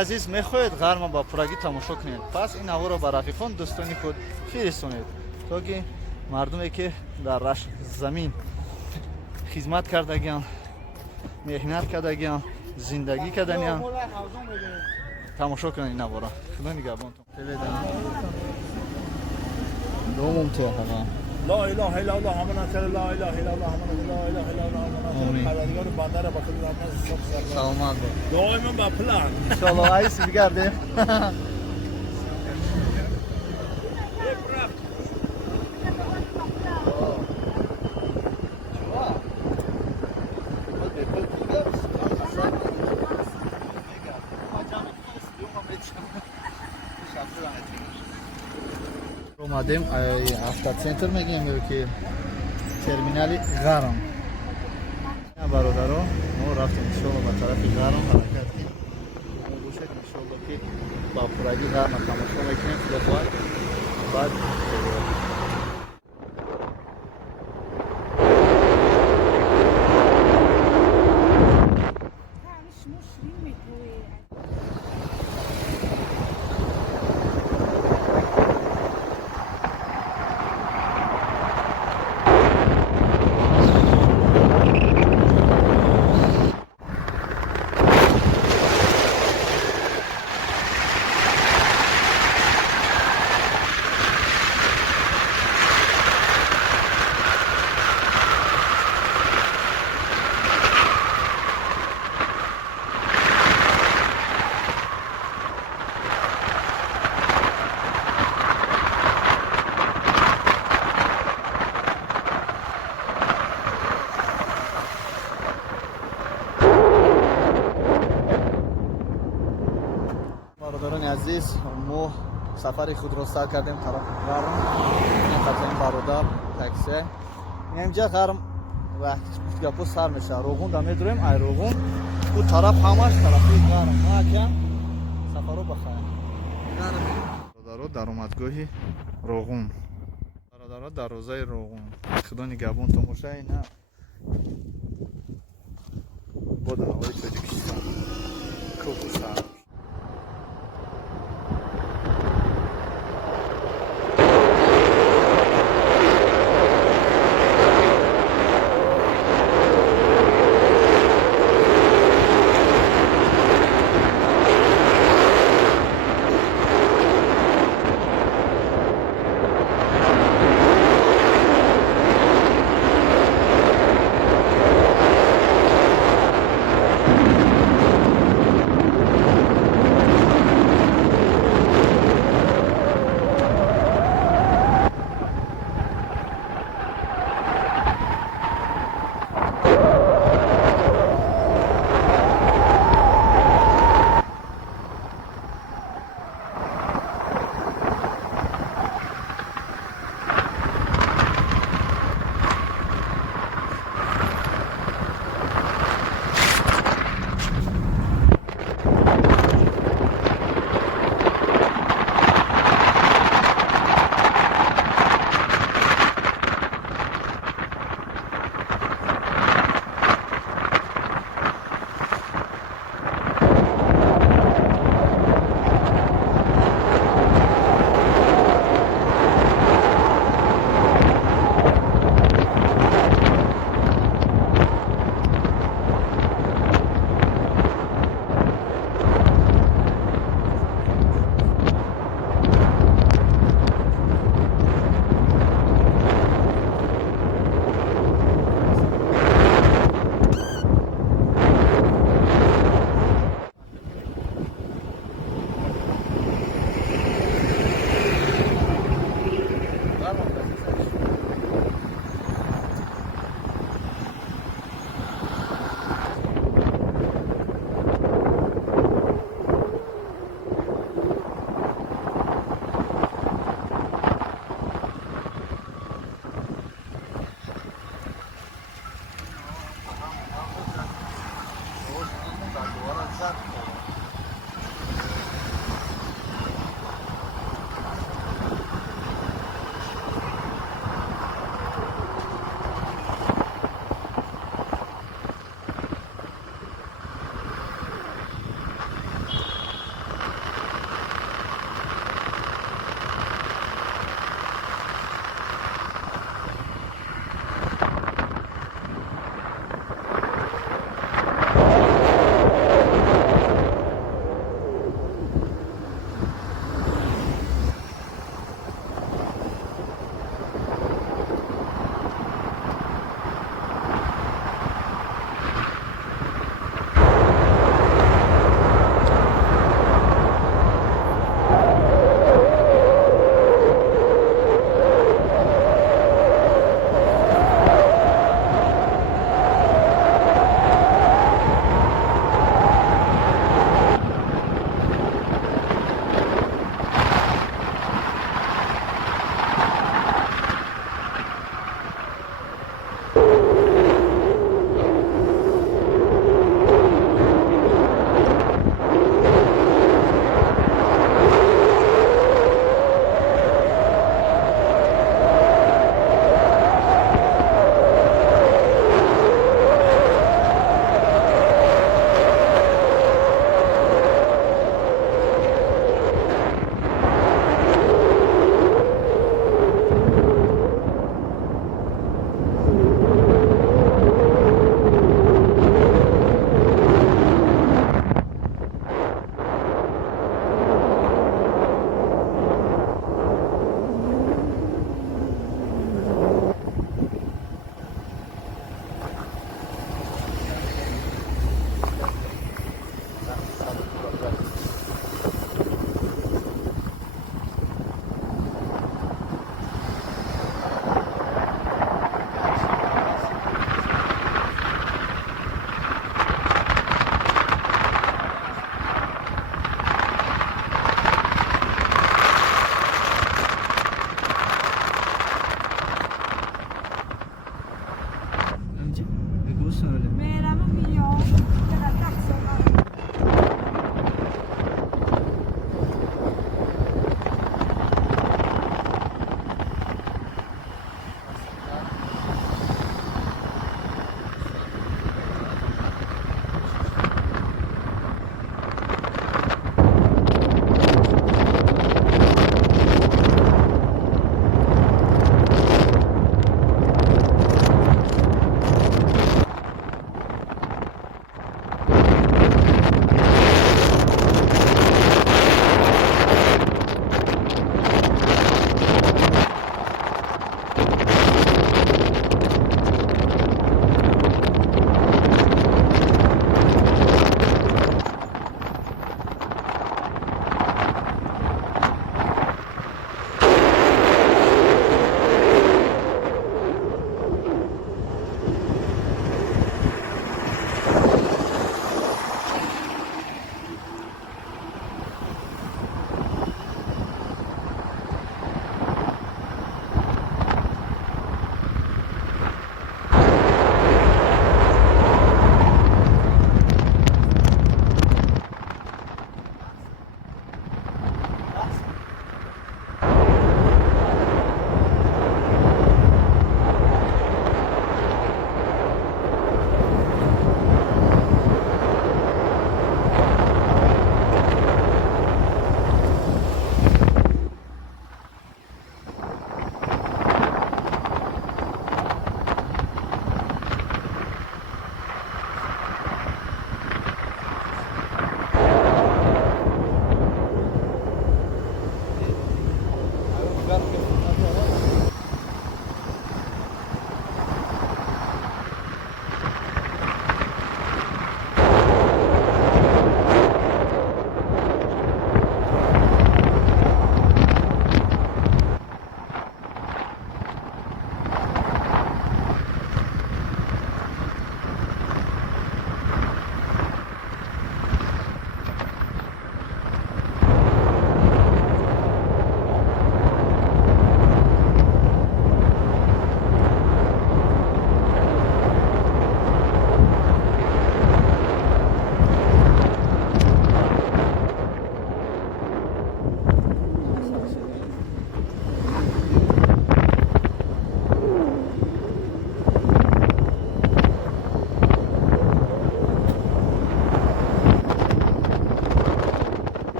азиз мехоҳед ғарма ба пуррагӣ тамошо кунед, пас ин ҳаворо ба рафиқон дӯстони худ фиристонед, то ки мардуме ки дар замин хизмат кардагианд, меҳнат кардагианд, зиндагӣ кардагианд, тамошо кунед ин ҳаворо. Худо нигаҳбонтон. دومم تهران لا اله الا الله محمد رسول الله لا اله الا الله محمد لا اله الا الله محمد پروردگار بنده را بخیر رحمت سلامت باد دائما با پلان ان شاء الله عیس بگرده اومدیم автоцентр میگیم که ترمینال غرم. برادران ما رفتیم ان شاء الله به طرف غرم حرکت کنیم. باشد ان شاء الله که با پورگی غرم تماشا میکنیم فلوفار بعد برادران عزیز ما سفر خود را سر کردیم طرف غرم. این خاطر این برادر تاکسی اینجا غرم وقتی گپو سر میشه روغون دم میدریم ای روغون اون طرف همش طرفی غرم ما کم سفر رو بخوایم برادران در اومدگاهی روغون برادران در روزای روغون خدا نگهبان تماشا اینا بود هوای تاجیکستان کوکو سر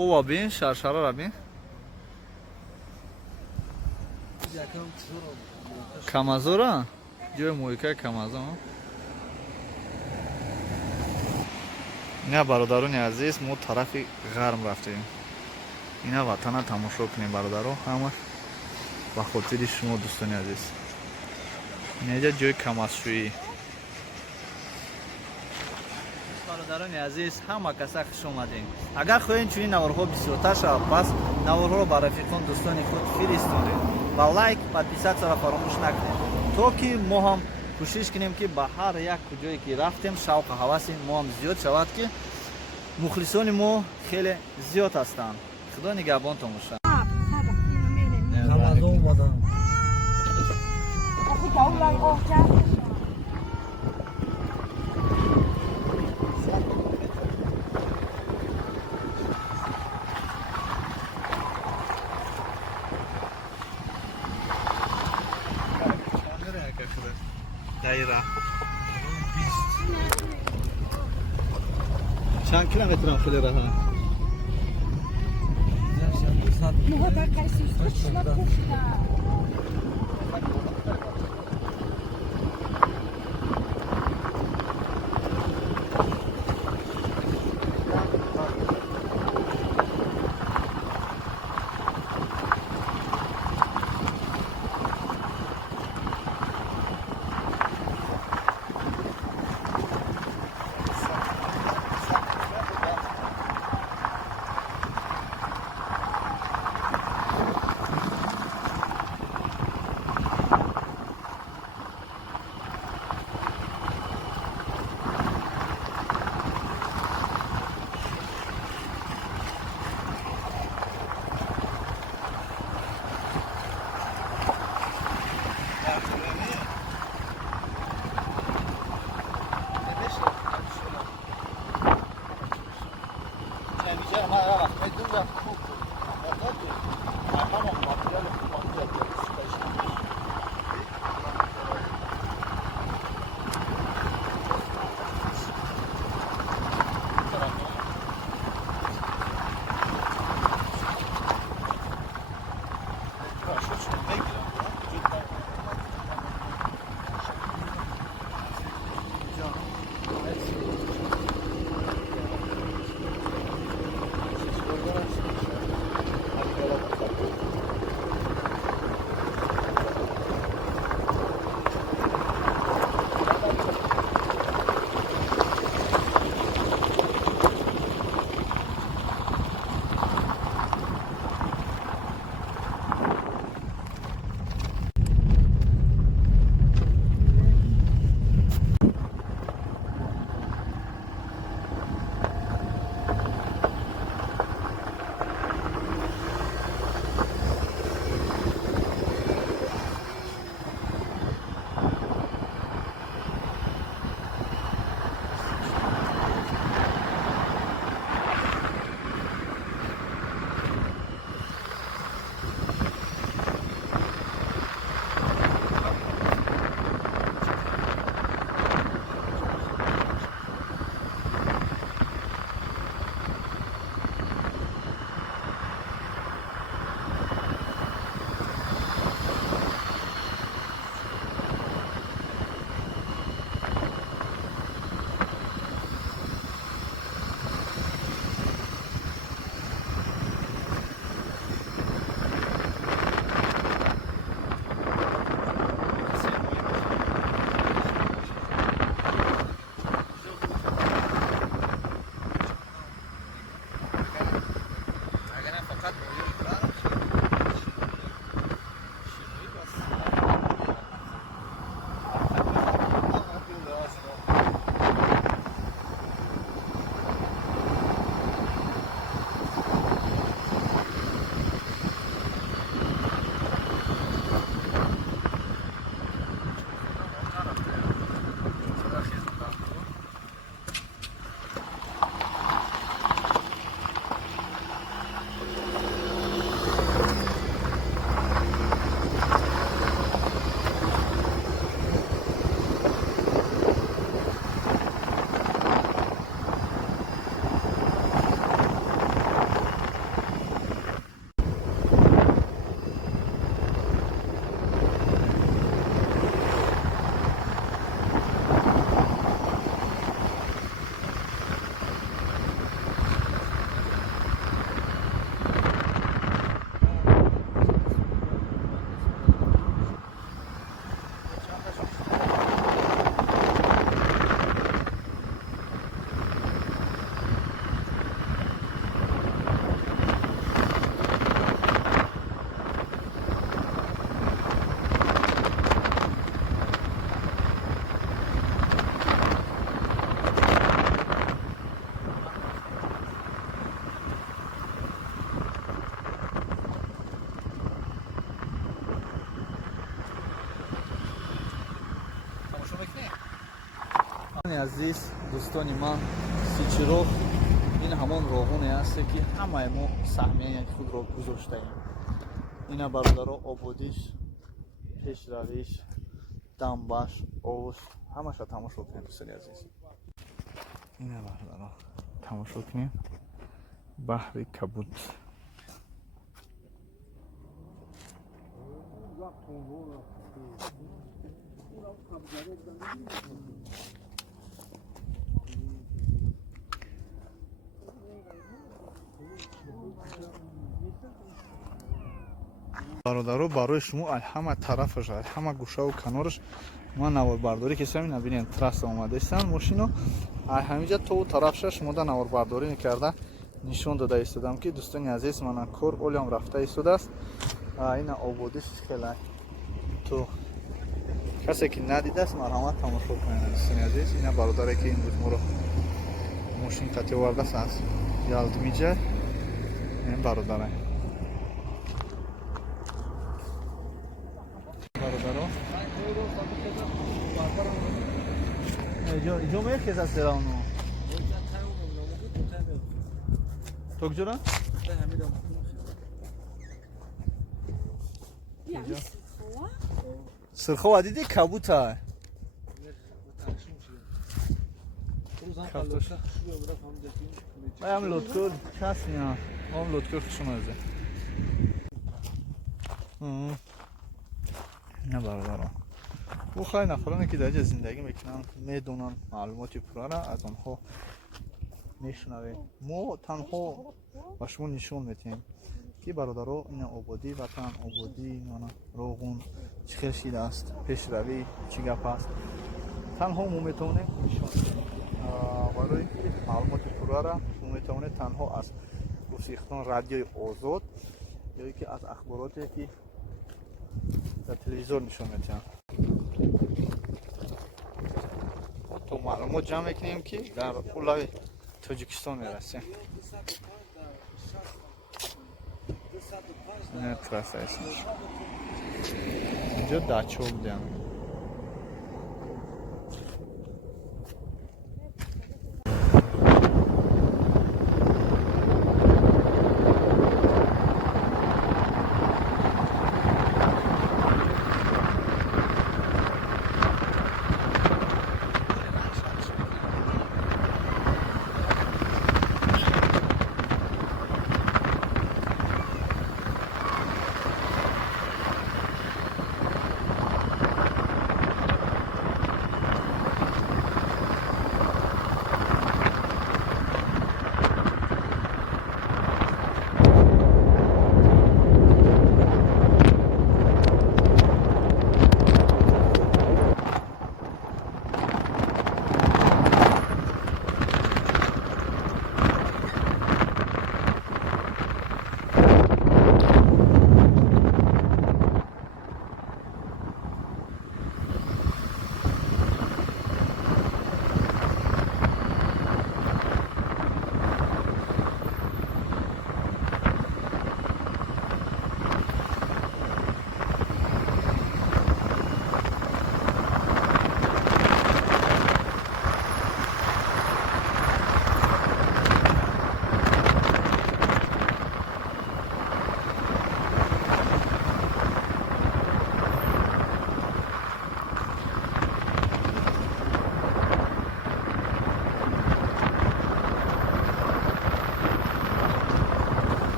او ببین شرشره را ببین کم از او جای مویکه کم از او. نه برادران عزیز ما طرف غرم رفتیم. اینا وطن تماشا کنیم برادران همه با خاطر شما دوستان عزیز. اینجا جای کم از شویی. برادران عزیز همه کسا خوش اومدین. اگر خواهین چنین نوارها بسیارتر شود پس نوارها رو با رفیقان دوستان خود فرستونید و لایک подписаться را فراموش نکنید تا که ما هم کوشش کنیم که به هر یک کجایی که رفتیم شوق و هوس ما هم زیاد شود که مخلصان ما خیلی زیاد هستند. خدا نگهبانتون باشه. دایره چند کیلومتر هم خیلی راه азиз дӯстони ман сичироғ ин ҳамон роғоне асте ки ҳамаи мо саҳмияи худро гузоштаем. Ина бародаро ободиш, пешравиш, дамбаш, овуш ҳамаша тамошо кунем дӯстони азиз. Ина бародаро тамошо кунем баҳри кабуд. бародаро барои шумо ҳама тарафаш ҳама гӯшаву канораш ман наворбардорӣ кесам. ина бинен трасса омадаистанд мошино ҳамиҷа то тарафша шумода наворбардорӣ мекарда нишон дода истодам ки дӯстони азиз мана кор олиам рафта истодааст. ина ободиш хеле то касе ки надидааст марҳамат тамошо кунед дӯстони азиз. ина бародаре ки имрӯз моро мошин қатъи овардааст аз ялдмиҷа ин бародаре бародаро иҷо мехезад серавно то куҷора сирхова диди кабута ам лоткор часня ам лоткор хушмазе не бародаро бо хай нафаране ки дар ҷа зиндагӣ мекунанд медонанд маълумоти пуррара аз онҳо мешунавем. мо танҳо ба шумо нишон медиҳем ки бародаро ина ободӣ ватан ободӣ роғун чӣ хел шида аст пешравӣ чӣ гап аст танҳо мо метавонем нишон барои ки маълумоти пуррара мо метавонем танҳо аз гусихтон радиои озод ё ки аз ахбороте ки дар телевизор нишон метиҳанд то маълумот ҷамъ мекунем ки дар улави Таҷикистон мерасем. Красавец. Идет дача обдян.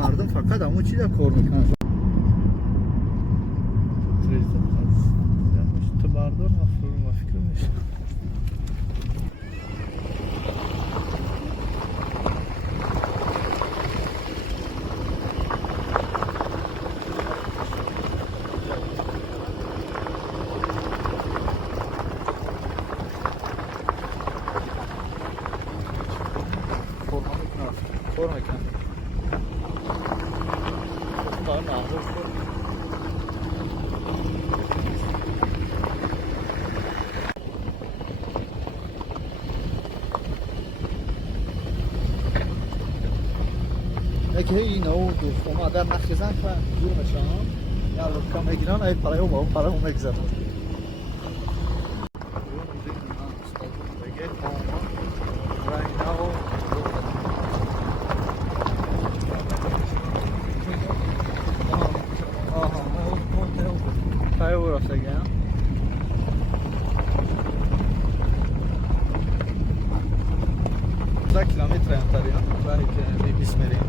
مردم فقط همون چی در کار میکنن. تو بردار مفروض فکر میشه. فرم میکنم. تا نامور فرم. اگه اینا و دوستم اگر نخیزن که دور میشن یا لکه میگیرن ای پرای او پرای او میگذرن. کیلومتر انتظاریم برای که بیسمریم.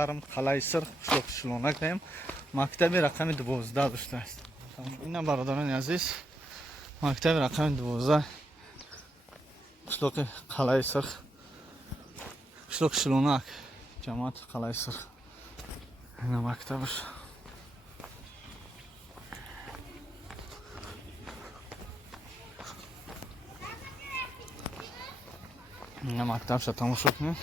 Гарм, қалаи Сирх, қишлоқи Шилонак даем. Мактаби рақами 12 доштааст. Ина бародарони азиз, мактаби рақами 12 қишлоқи қалаи Сирх, қишлоқи Шилонак, ҷамоати қалаи Сирх. Ина мактабаш. Ина мактабша тамошо кунем.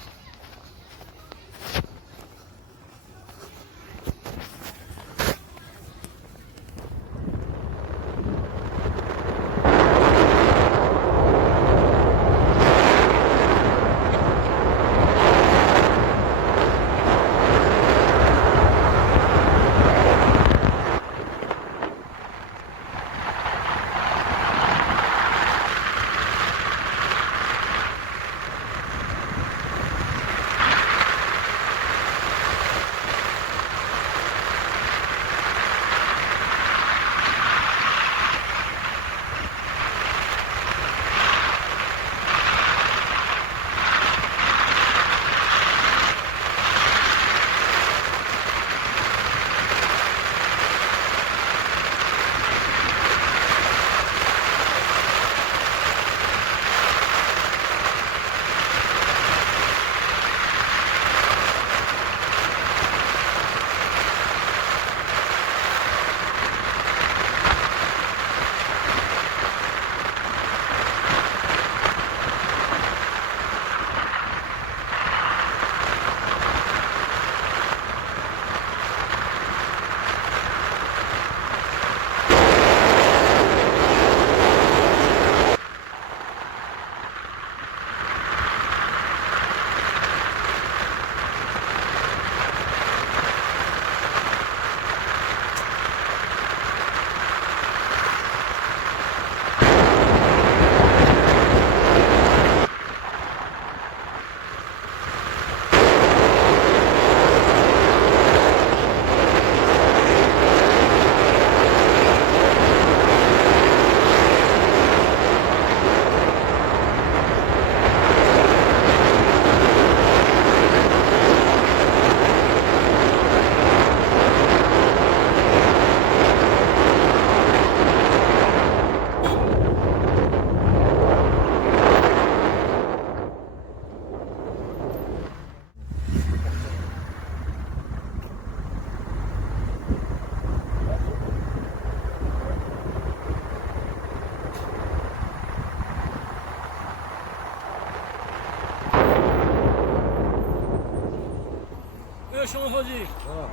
شما حاجی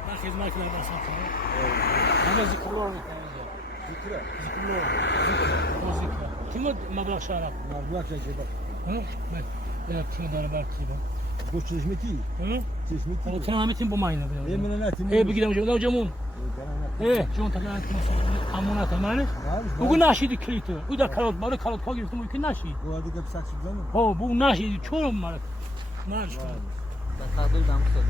من خدمت کنم اصلا من ذکر ذکر ذکر مبلغ شهر مبلغ چه من چه داره برکی با گوش چشمتی چشمتی او تمام تیم با ماینه بگیرم اونجا جمون جون تا امونات منه بگو نشید کلیتو او دا کالات بالا کالات کا گرفتم که نشید او دیگه بسات شد ها بگو نشید چون مارد مارش تقدیر دام شد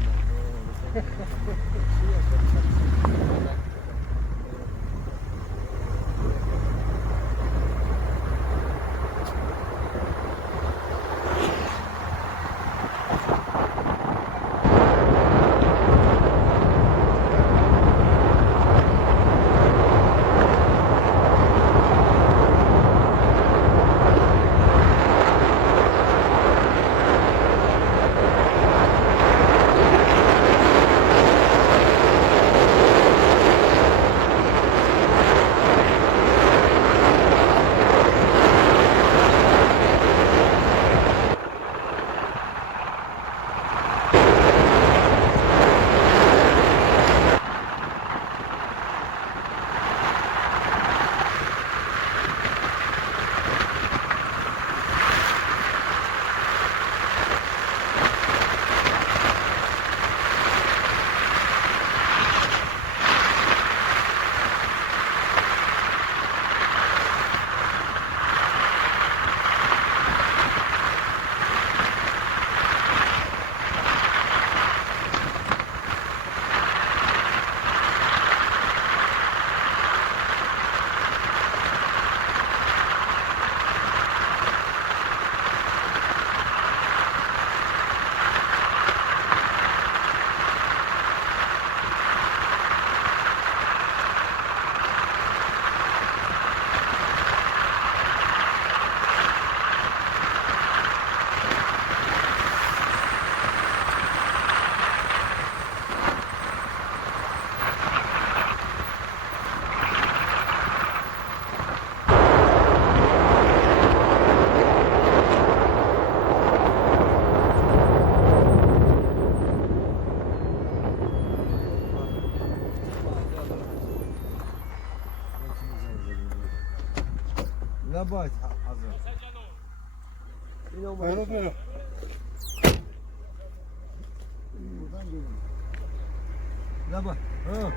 Ne bayt hazır. Buyurun buyurun. Buradan gelin. Ne bayt? Ha.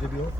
Geliyor.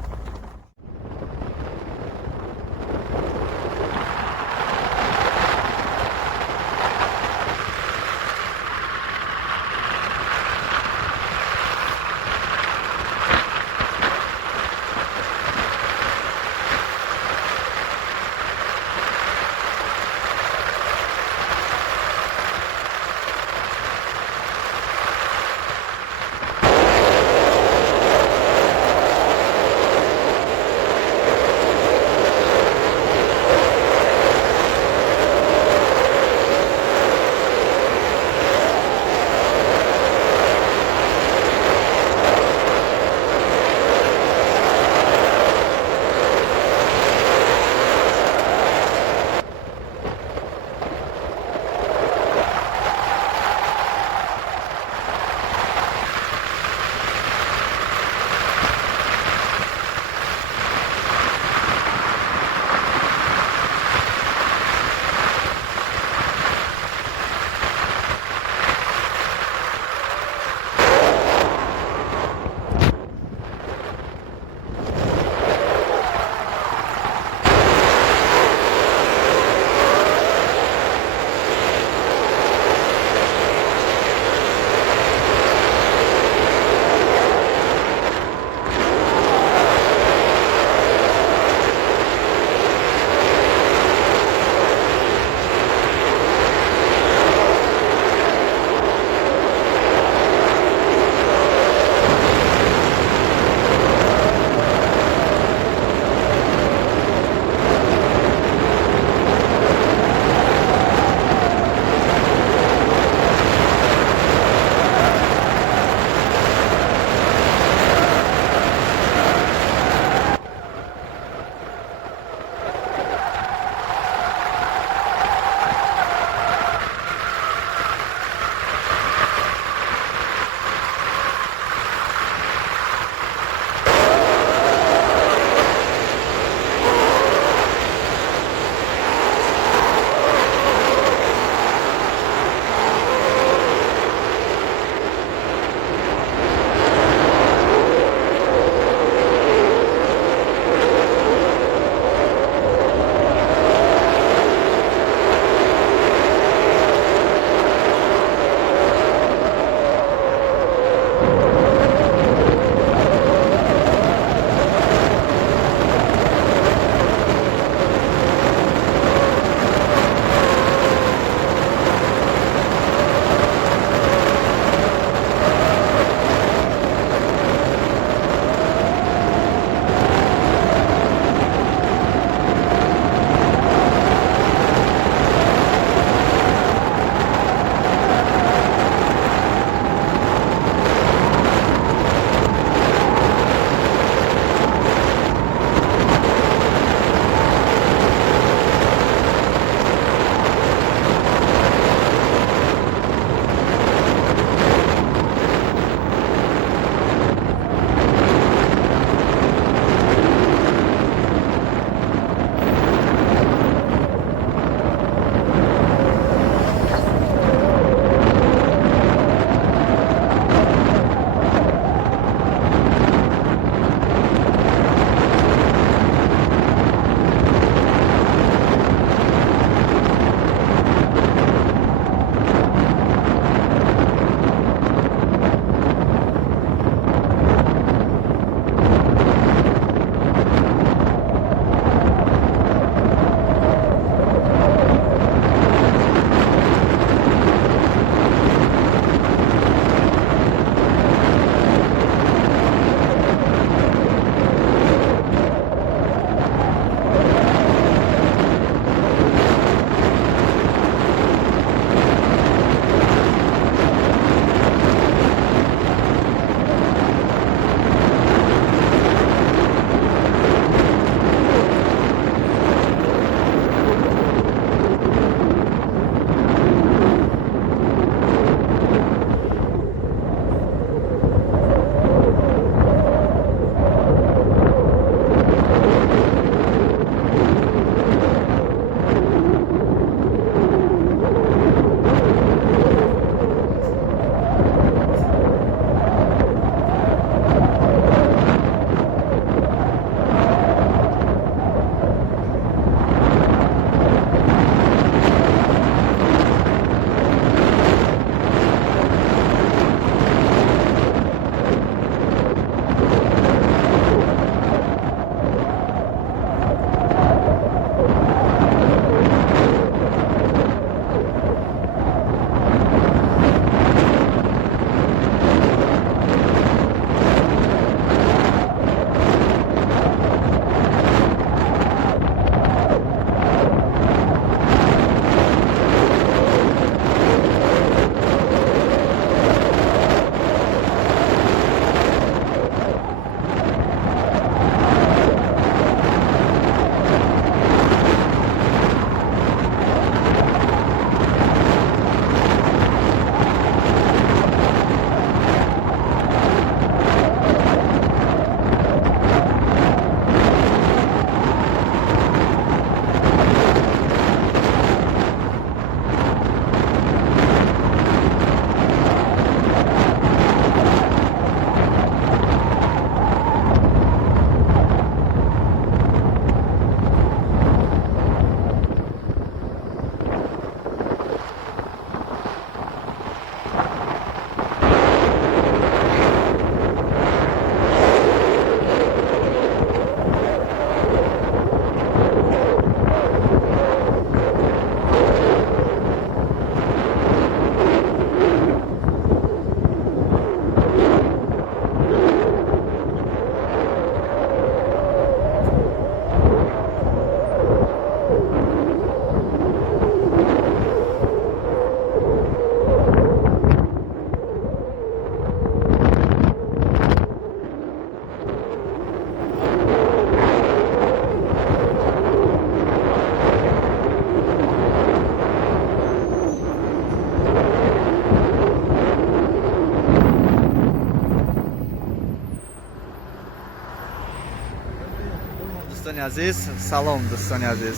عزیز سلام دوستان عزیز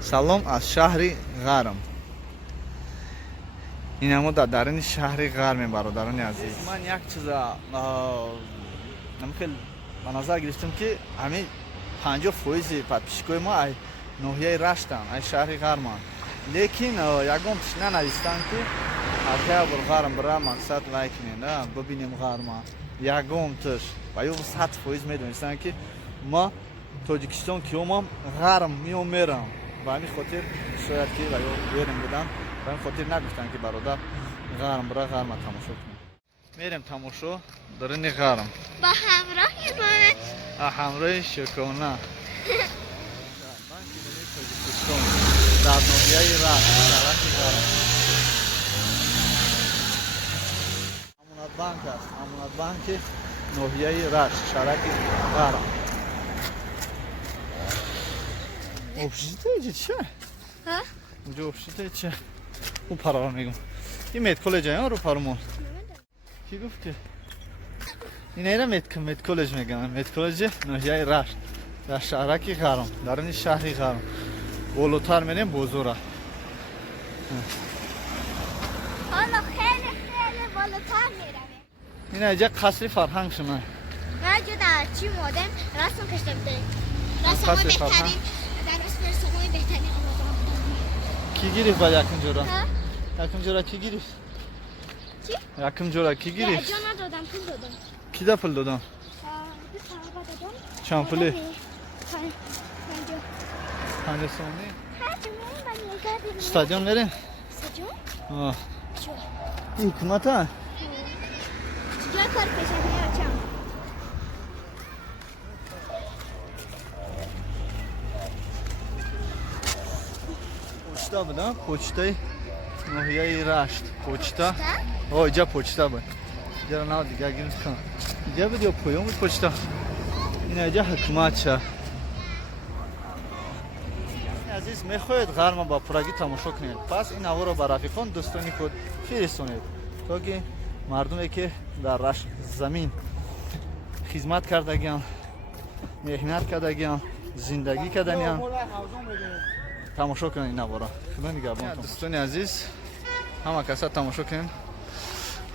سلام از شهر غرم. این ما در درون شهر غرم برادران عزیز. من یک چیز نمیخوام به نظر گرفتم که همین 50% پادپیشکای ما ای ناحیه رشتن ای شهر غرم. لیکن یکم تشنه نوشتن که هر بر غرم برای مقصد لایک نه ببینیم غرم یکم تش و یو 100% میدونستن که ما تاجیکستان که ما غرم میرم و همین خاطر شاید که و یو بریم بودم و همین خاطر نگفتن که برادر غرم برای غرم تماشا کنیم. میریم تماشا درون غرم با همراه من همراه شکونه تاجیکستان در ناحیه رشت غرم. امانت بانک است، امانت بانک ناحیه رشت شهر غرم. افشیته چه؟ ها؟ اونجا افشیته چه؟ او پرا میگم این مید کالج ها رو پرمون کی گفت که این ایره مید کالج میگن مید کالج ناحیه رشت در شهر غرم درون شهر غرم بالاتر میریم بزرگ حالا خیلی بالاتر میرم. این اینجا قصر فرهنگ شما من جو در چی مودم رسم کشته بودیم رسم های بهترین در رسم های بهترین کی گیریف با یکم جورا؟ ها؟ یکم جورا کی گیریف؟ چی؟ یکم جورا کی گیریف؟ جا ندادم پول دادم کی دا پول دادم؟ دو صحابه دادم چند پولی؟ 50 سومی هرچی من نگردیم استادیون میریم؟ سجون؟ آه چو این حکومت ها؟ چجا کار کشم میرچم پوچتا بودم پوچتای ناحیه رشت پوچتا آه اینجا پوچتا بود اینجا نه دیگه گیرد کن اینجا بود یا پویون بود پوچتا این اینجا حکومت شد. عزیز میخواید غرم با پرگی تماشا کنید پس این هوا رو با رفیقان دوستانی خود فرستونید تا که مردمی که در رشت زمین خدمت کردگیان مهنت کردگیان زندگی کردگیان تماشا کنید این هوا را. خدا نگهبان دوستان عزیز همه کسا تماشا کنید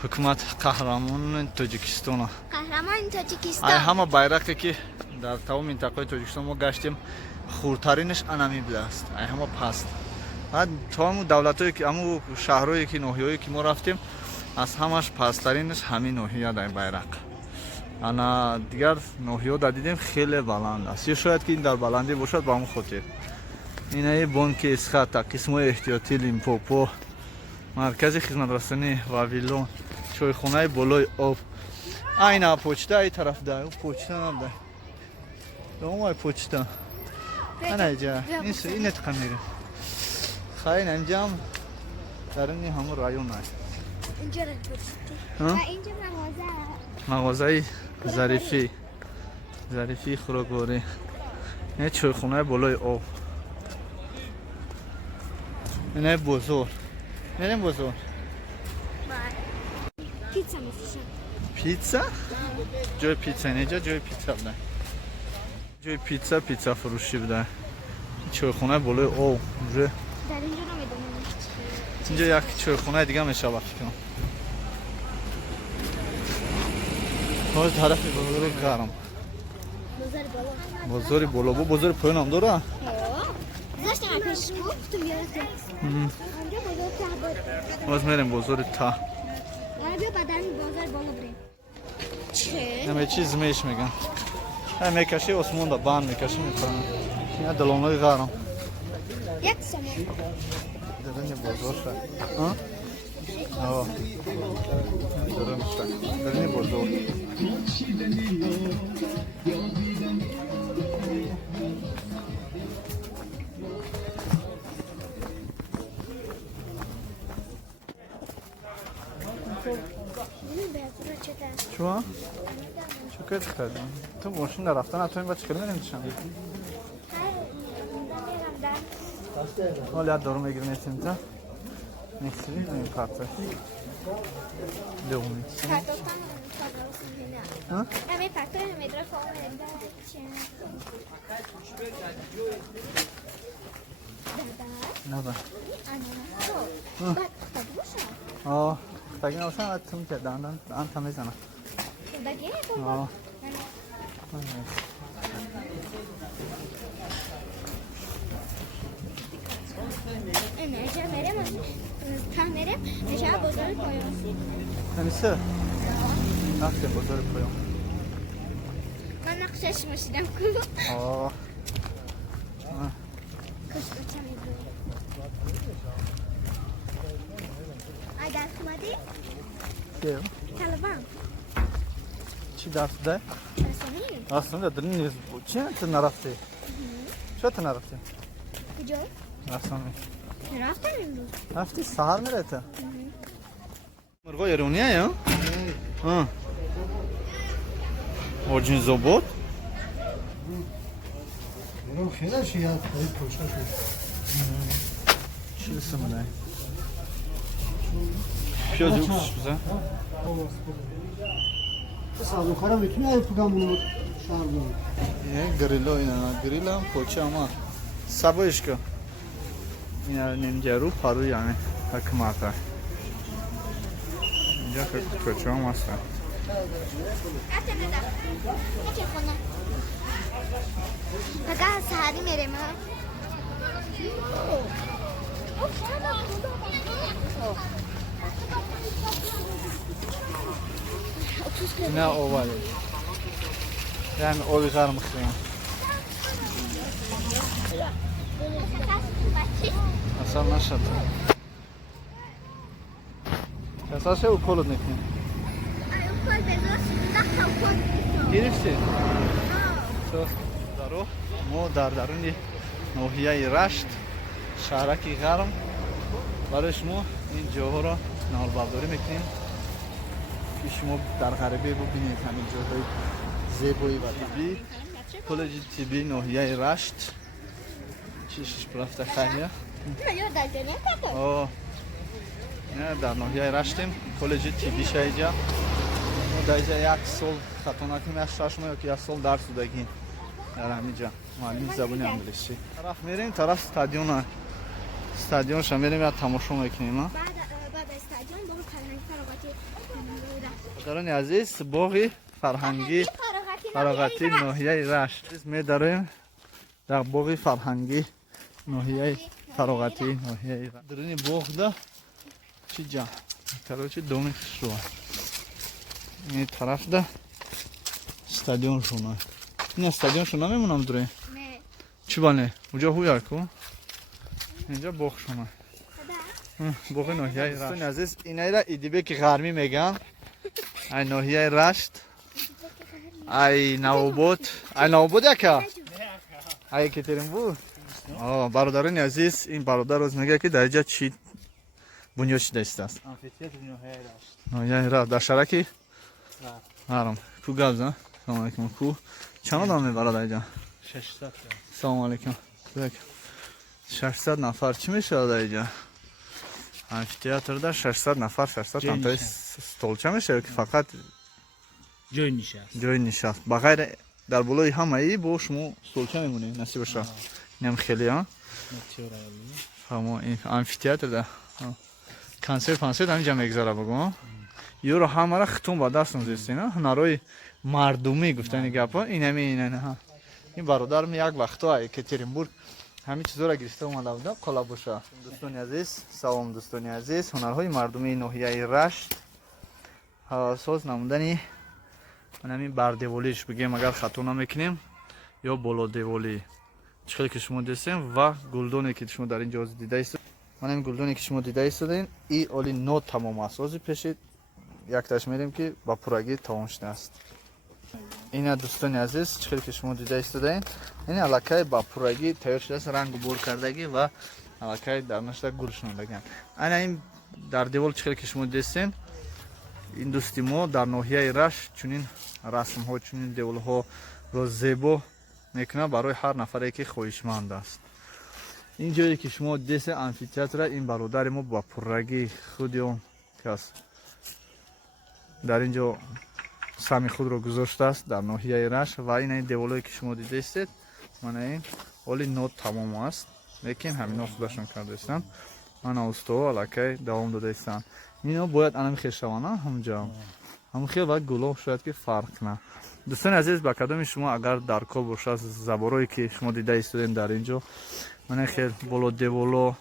حکومت قهرمان تاجیکستان قهرمان تاجیکستان ای همه بیرقی که در تمام منطقه تاجیکستان ما گشتیم خورترینش انمی بوده است ای همه پست بعد تمام دولتایی که همو شهرهایی که ناحیه‌ای که ما رفتیم از همش پسترینش همین ناحیه در بیرق انا دیگر ناحیه را دیدیم خیلی بلند است یا شاید که این در بلندی باشد با همون خاطر اینه بانک اسخط قسم احتیاطی لیمپوپو مرکز خدمت رسانی و ویلون چایخانه بالای آب اینا پوچتا ای طرف ده او پوچتا نبده دوم پوچتا انا اینجا این اتقا میره خیلی اینجا هم در این همون رایون هست اینجا رو پوچتی و اینجا مغازه ظریفی خوراکوری این چایخانه بالای آب اینه بزرگ میریم بزرگ پیتزا میفروشن پیتزا؟ جای پیتزا اینجا جای پیتزا بودن جای پیتزا فروشی بودن چایخونه بالای او در اینجا نمیدونم اینجا یک چایخونه دیگه میشه وقتی کنم های طرف بازار غرم بازار بالا بازار پایین هم داره؟ داشتم پیش گفتم یادم اونجا بازار ته باز میریم بازار ته بیا بدن بازار بالا بریم چه؟ همه چیز میش میگن میکشی عثمان دا بند میکشی میکنن این دلانای غرم یک سامان درین بازار شد آه درین بازار چون؟ چون که کردیم تو ماشین در رفتن اتو این بچه کلی میریم دشنبه حالی ات دارو میگیریم ایتیم تا نکسیریم این پرته دومی همه پرتو مدرسه نه با تاگه نوشن اتم که دندان تمیزنه نجا میرم میرم نجا بزرگ پایان نمیشه نقشه بزرگ پایان من نقشش مشیدم کنم کش بچه میبرم اگر اومدی چه؟ طلبم چی درس ده؟ اصلا در نیز بود چه تو نرفتی؟ چه تو نرفتی؟ کجا؟ اصلا رفتم امروز رفتی سهر میره تا؟ مرغای ایرونیه یا؟ اوجین زبود؟ میرم خیلی شیعت باید پوشا شد چی اسم ده؟ پیاز یوکش بزن؟ سازو کارم میتونی ای پگم بونو شهر بونو گریلا اینه گریلا هم پوچه اما سبایش که اینه نینجا رو پارو یعنی حکماته اینجا پوچه هم هسته اتم نده نچه خونه بگه سهری میرم نه اووالی یعنی اوی غرم خیلی اصلا نشد اساسه او کلو نکنیم گرفتی؟ ما در درون ناحیه رشت شهرک غرم برای شما این جاها را نال برداری میکنیم که شما در غریبه ببینید همین جاهای زیبایی و طبیعی کلج طبی ناحیه رشت چیشش برفته خیلیه نه در ناحیه رشتیم کلج طبی شایجا ما در اینجا یک سال خطانتیم یک شش ماه یا یک سال درس دادگیم در همینجا معلم زبان انگلیسی طرف میریم طرف استادیون شما میریم یا تماشا میکنیم بعد استادیون باقی فرهنگی فراغتی درانی عزیز باقی فراغتی ناحیه رشت می‌داریم در باقی فرهنگی ناحیه فراغتی ناحیه رشت درانی باغ ده چی جا کلوچی دومی شو این طرف ده استادیون شما این استادیون شما میمونم دوره نه چی بانه اونجا هویار کن اینجا باغ شما باقی ناحیه رشت عزیز اینه را ایدیبه که غرمی میگن ای ناحیه رشت ای نوبود یکا ای کترین بود برادران عزیز این برادر روز میگه که در اینجا چی بنیاد شده است ناحیه رشت در شرکی هرم کو گابزن سلام علیکم کو چند آدم برادر اینجا 600 سلام علیکم 600 نفر چی میشه در اینجا آمفی‌تئاتر در 600 نفر 600 تا استولچه میشه که فقط جای نشست بغیر در بالای همه ای با شما استولچه میمونه نصیب شد اینم خیلی ها فهمو این آمفی‌تئاتر ده کنسرت همینجا میگذاره بگو یورو همه را ختم با دست نزدیستی نه هنرهای مردمی گفتن گپا این همین ها این برادرم یک وقتا یکاترینبورگ همین چیزا را گرفته اومده بود کلابوشا دوستان عزیز سلام دوستان عزیز هنرهای مردمی ناحیه رشت ساز نمودنی من همین بردیوالیش بگیم اگر خطا نمیکنیم یا بالا دیوالی چخیلی که شما دیدین و گلدونی که شما در اینجا دیده ایستید من این گلدونی که شما دیده ایستید این اولی نو تمام است سازی پیشید یک تاش میریم که با پورگی تمام شده است این دوستان عزیز چخیلی که شما دیده ایستید این علاقه با پورگی تیار شده است رنگ بور کردگی و علاقه در نشته گل شوندگی انا این در دیوال چخیلی که شما دیدین این دوستی ما در ناحیه رشت چنین رسم ها چنین دیوال ها رو زیبا میکنه برای هر نفری که خواهشمند است این جایی که شما دیدین آمفی‌تئاتر این برادر ما با پررگی خود اون کس در اینجا сами худро гузоштааст дар ноҳияи Рашт ва ин деволое ки шумо дидаистед мана ин оли нот тамом аст, лекин ҳамино худашон кардаистанд. Мана устоо аллакай давом додаистанд. Ино бояд анамихел шавана ҳамҷо ҳамихел ва гулоҳ шояд ки фарқ кна. дӯстони азиз, ба кадоми шумо агар дар кор бошад заборое ки шумо дидаистудем дар ин ҷо мана хел боло деволо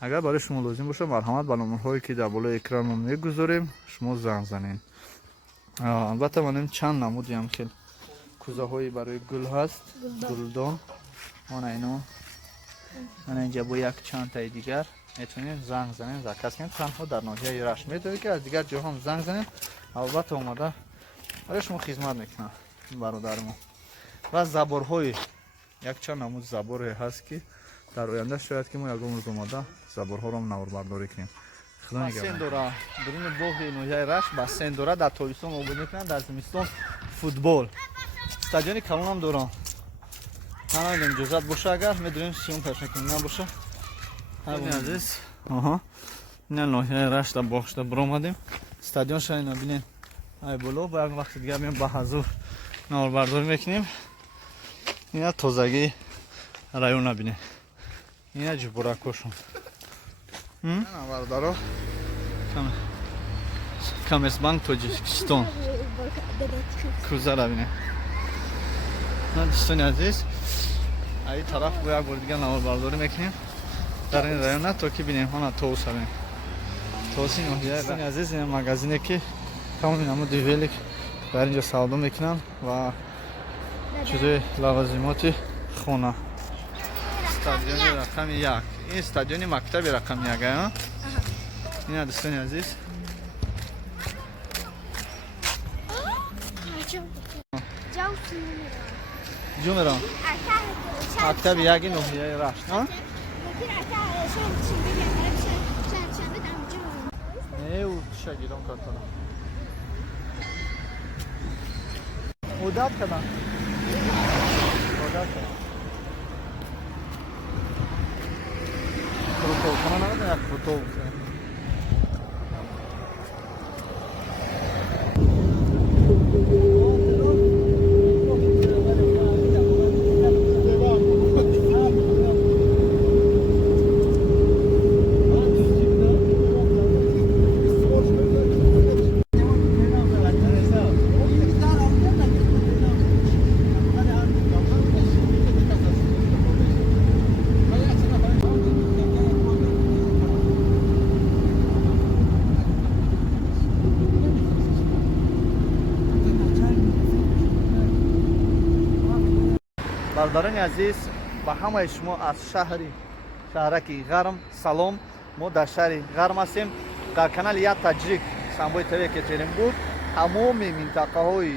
агар барои шумо лозим бошад марҳамат ба номерҳое ки дар болои экранмо мегузорем шумо занг занед. албатта манем чанд намуди ҳам хел кӯзаҳои барои гул ҳаст, гулдон мана ино мана инҷа бо як чандтаи дигар метавонед занг занед заказ кунед. танҳо дар ноҳияи Рашт метавонед ки аз дигар ҷоҳо ҳам занг занед, албатта омада барои шумо хизмат мекунад бародари мо. ва заборҳои якчанд намуд заборе ҳаст ки дар оянда шояд ки мо ягон рӯз омада заборҳоро наварбардорӣ кунем. бассейн дора дуруни боғи ноҳияи Рашт, бассейн дора. дар тобистон обуд мекунанд, дар зимистон футбол. стадиони калонам дорам. намедонем иҷозат боша агар медонем сиём пеш мекунем набоша. азиз ина ноҳияи Рашт дар боғшта биромадем. стадион шайна бинем ай боло ба як вақти дигар меем ба ҳазур наварбардорӣ мекунем. ина тозагии района бинем. ина ҷубуракошон навардаро Коммерсбанк Таджикистан кӯзара бинем. дӯстони азиз, аи тараф бо як бори дигар наварбардорӣ мекунем дар ин района то ки бинем ҳона тоуса бинем. тоуси ноҳияи Рашт. азиз, ин магазине ки тамоми намуди велик дар инҷо савдо мекунанд ва чизои лавазимоти хона. стадиони рақами 1. ин стадиони мактаби рақами 1. ина дӯстони азиз, ҷумерон мактаби 1 ноҳияи Рашт. шагирон картона удат кадам крутов хона надо як крутов бародарони азиз, ба ҳамаи шумо аз шаҳраки Гарм салом. мо дар шаҳри Гарм ҳастем. дар канали Я Таҷик самбои таве ки терем буд тамоми минтақаҳои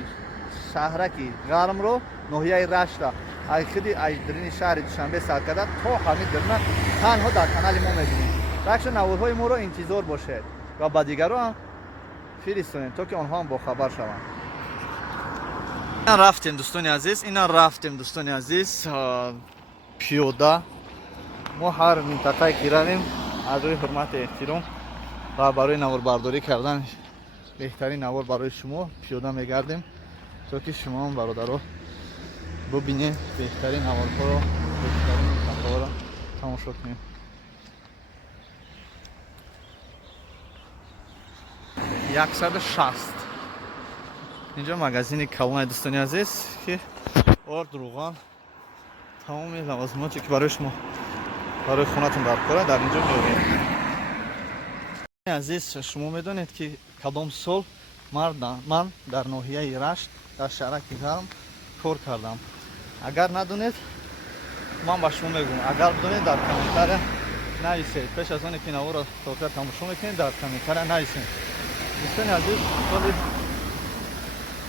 шаҳраки Гармро ноҳияи Рашта аз худи айдрини шаҳри Душанбе сар карда то ҳамин дирна танҳо дар канали мо мебинем. рахша наводҳои моро интизор бошед ва ба дигаро ҳам фиристонед то ки онҳо ҳам бохабар шаванд. ина рафтем дӯстони азиз, пиёда. мо ҳар минтақае ки равем аз рӯи ҳурмати эҳтиром ва барои наворбардорӣ кардан беҳтарин навор барои шумо пиёда мегардем то ки шумоам бародаро бубинем беҳтарин наворҳоро, беҳтарин минтақаҳоро тамошо кунем. яксад шаст инҷо магазини калонаи дӯстони азиз ки орд руған тамоми лавозимоте ки барои шумо барои хонатон даркора дар инҷо меорем. азиз, шумо медонед ки кадом сол ман дар ноҳияи Рашт дар шаҳраки Гарм кор кардам. агар надонед ман ба шумо мегӯям, агар донед дар комментария нависед. пеш аз оне ки наворро тока тамошо мекунед дар комментария нависед. дӯстони азиз, соли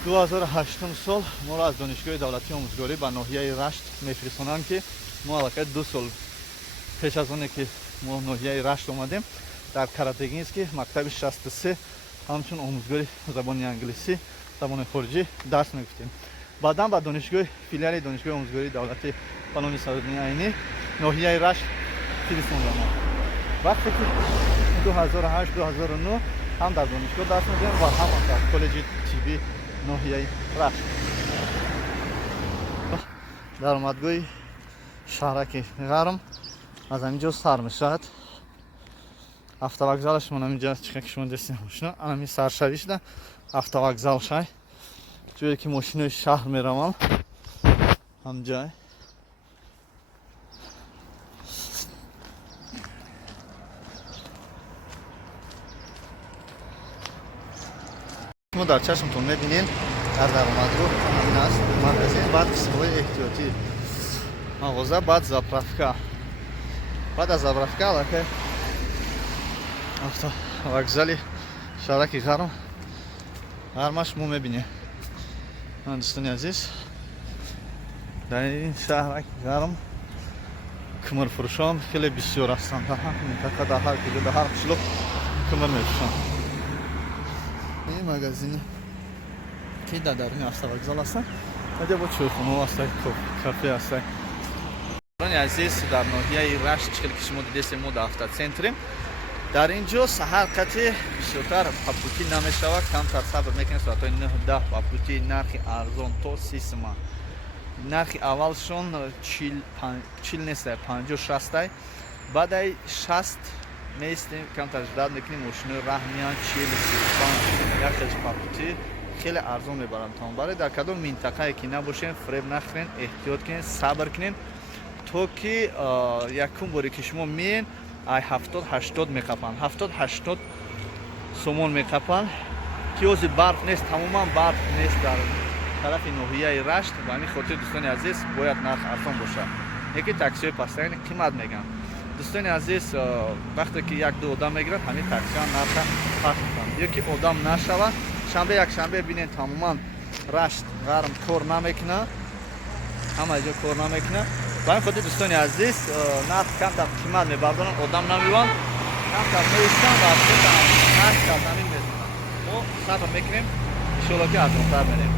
2008 сол моро аз донишгоҳи давлатии омӯзгорӣ ба ноҳияи Рашт мефиристонанд ки мо аллакай 2 сол пеш аз оне ки мо ноҳияи Рашт омадем дар Каратегинский мактаби 63 ҳамчун омӯзгори забони англисӣ, забони хориҷӣ дарс мегуфтем. баъдан ба донишгоҳи филиали донишгоҳи омӯзгории давлатии фанони Саудини Айнӣ ноҳияи Рашт фиристондам. вақте ки 2008-2009 ҳам дар донишгоҳ дарс медиҳем ва ҳам дар коллеҷи тибби ноҳияи рашт. дар омадгоҳи шаҳраки Гарм аз ҳаминҷо сар мешавад. автовокзалаш мон ҳаминҷа чиқа ки шумо дестем мошино ҳамин саршавишда автовокзал шай ҷое ки мошинои шаҳр мераванд ҳамҷай. шумо дар чашмтон мебинед дар омадгоҳ ҳамин аст магазин, баъд қисмҳои эҳтиётӣ мағоза, баъд заправка. баъд аз заправка аллакай автовокзали шаҳраки Гарм. Гармаш мо мебинем. дӯстони азиз, дар ин шаҳраки Гарм кӯмирфурӯшон хеле бисёр ҳастанд. дар ҳар минтақа, дар ҳар куҷо, дар ҳар қишлоқ кӯмир мефурӯшанд. ин магазини ки дар даруни автовокзал ҳастанд. ҳаҷа бо чойхонаҳо ҳастанд, кафе ҳастанд. дӯстони азиз, дар ноҳияи рашт чиқел ки шумо дидестем мо дар автоцентрем. дар ин ҷо саҳар қати бисёртар папутӣ намешавад, камтар сабр мекунед соатҳои 9-10 папутӣ нархи арзон то 30 сомон. нархи аввалшон 40 нест, 50-60, баъдай 60 меистем камтар ждат мекунем мошинои раҳ меянд 40-35 як хелчи папутӣ хеле арзон мебаранд. барои дар кадом минтақае ки набошем фреб нахӯрен, эҳтиёт кунен, сабр кунен то ки якум боре ки шумо меен ай 70-80 меқапанд, 70-80 сомон меқапанд. киёзи барф нест, тамоман барф нест дар тарафи ноҳияи рашт. ба ҳамин хотир дӯстони азиз бояд нарх арзон бошад. яке таксиҳои пастарини қимат мегӯянд. дӯстони азиз, вақте ки як-ду одам мегирад ҳамин таксиҳоам нарха паст мекунанд. ё ки одам нашавад, шанбе якшанбе бинед тамоман рашт Гарм кор намекунад, ҳама ҷо кор намекунад. ба ҳамин хотир дӯстони азиз нарх камтар қимат мебардоранд, одам намеёванд, камтар меистанд ва нарх камтамин мезананд. мо сабр мекунем, иншоалло ки арзонтар мерем.